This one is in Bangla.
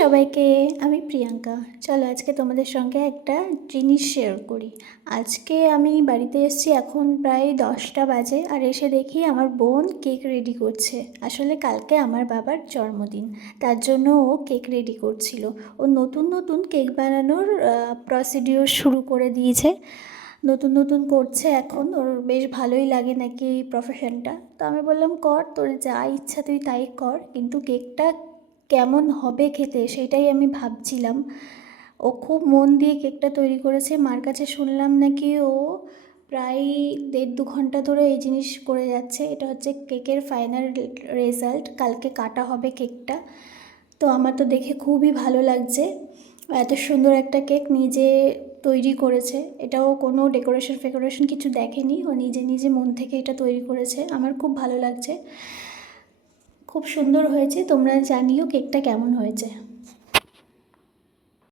সবাইকে, আমি প্রিয়াঙ্কা। চলো আজকে তোমাদের সঙ্গে একটা জিনিস শেয়ার করি। আজকে আমি বাড়িতে এসেছি, এখন প্রায় 10টা বাজে, আর এসে দেখি আমার বোন কেক রেডি করছে। আসলে কালকে আমার বাবার জন্মদিন, তার জন্য ও কেক রেডি করছিল। ও নতুন নতুন কেক বানানোর প্রসিডিওর শুরু করে দিয়েছে। নতুন নতুন করছে এখন, ওর বেশ ভালোই লাগে নাকি এই প্রফেশনটা। তো আমি বললাম কর, তোর যা ইচ্ছা তুই তাই কর, কিন্তু কেকটা কেমন হবে খেতে সেটাই আমি ভাবছিলাম। ও খুব মন দিয়ে কেকটা তৈরি করেছে। মার কাছে শুনলাম নাকি ও প্রায় 1.5-2 ঘন্টা ধরে এই জিনিস করে যাচ্ছে। এটা হচ্ছে কেকের ফাইনাল রেজাল্ট, কালকে কাটা হবে কেকটা। তো আমার তো দেখে খুবই ভালো লাগছে। এত সুন্দর একটা কেক নিজে তৈরি করেছে। এটাও কোনো ডেকোরেশন কিছু দেখেনি, ও নিজে নিজে মন থেকে এটা তৈরি করেছে। আমার খুব ভালো লাগছে, খুব সুন্দর হয়েছে। তোমরা জানিও কেকটা কেমন হয়েছে।